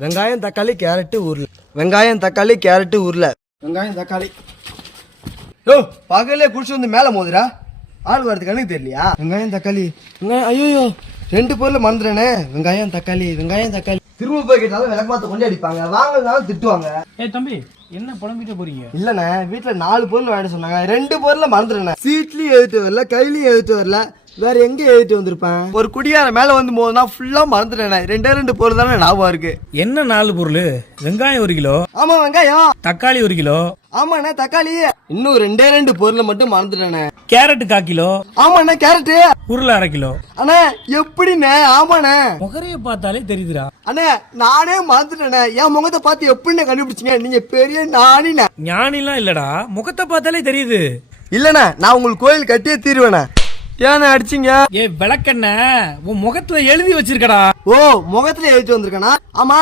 வெங்காயம் தக்காளி கேரட்டு உருளை. வெங்காயம் தக்காளி கேரட்டு உருளை. வெங்காயம் தக்காளி. யோ பகலே குடிச்சு வந்து மேல மோதுரா. ஆள் வரதுக்கு எனக்கு தெரியலையா? வெங்காயம் தக்காளி. வெங்காயம் ஐயோ 2 பொருள் மறந்துடுறேனே. வெங்காயம் தக்காளி வெங்காயம் தக்காளி. திரும்ப போய் கேட்டாலும் விளக்கமாத்த கொண்டு அடிப்பாங்க, வாங்கினாலும் திட்டுவாங்க. தம்பி என்ன புலம்பிட்டு போறீங்க? இல்லண்ணே வீட்டுல 4 பொருள் வாங்கிட்டு சொன்னாங்க, 2 பொருளை மறந்துடுறேன். சீட்லயும் எழுதிட்டு வரல, கையிலயும் எழுதிட்டு வரல, வேற எங்க எழுதிட்டு வந்திருப்பேன்? ஒரு குடியார மேல வந்து போதுனா ஃபுல்லா மறந்துட்டேன். 2 பொருள் தானே ஞாபகம் இருக்கு. என்ன 4 பொருள்? வெங்காயம் 1 கிலோ. ஆமா வெங்காயம். தக்காளி 1 கிலோ. ஆமாண்ணே தக்காளி. இன்னும் 2 பொருளை மட்டும் மறந்துட்டேனே. Carrot 1/4 kilo. ஆமாண்ணே கேரட்டு. உருளை 1/2 கிலோ. அண்ணே எப்படிண்ணே? ஆமாண்ணே முகரைய பார்த்தாலே தெரியுதுடா. அண்ணே நானே மறந்துட்டேனே. என் முகத்தை பார்த்து எப்படிண்ணே கண்டுபிடிச்சீங்க? நீங்க பெரிய ஞானிண்ணே. ஞானிலாம் இல்லடா, முகத்தை பார்த்தாலே தெரியுது. இல்லண்ணே நான் உங்களுக்கு கோயில் கட்டியே தீருவேண்ணே. ஏண்ணே அடிச்சிங்க? விளக்கண்ண உன் முகத்துல எழுதி வச்சிருக்கடா. ஓ முகத்துல எழுதி வந்திருக்கேனா? ஆமா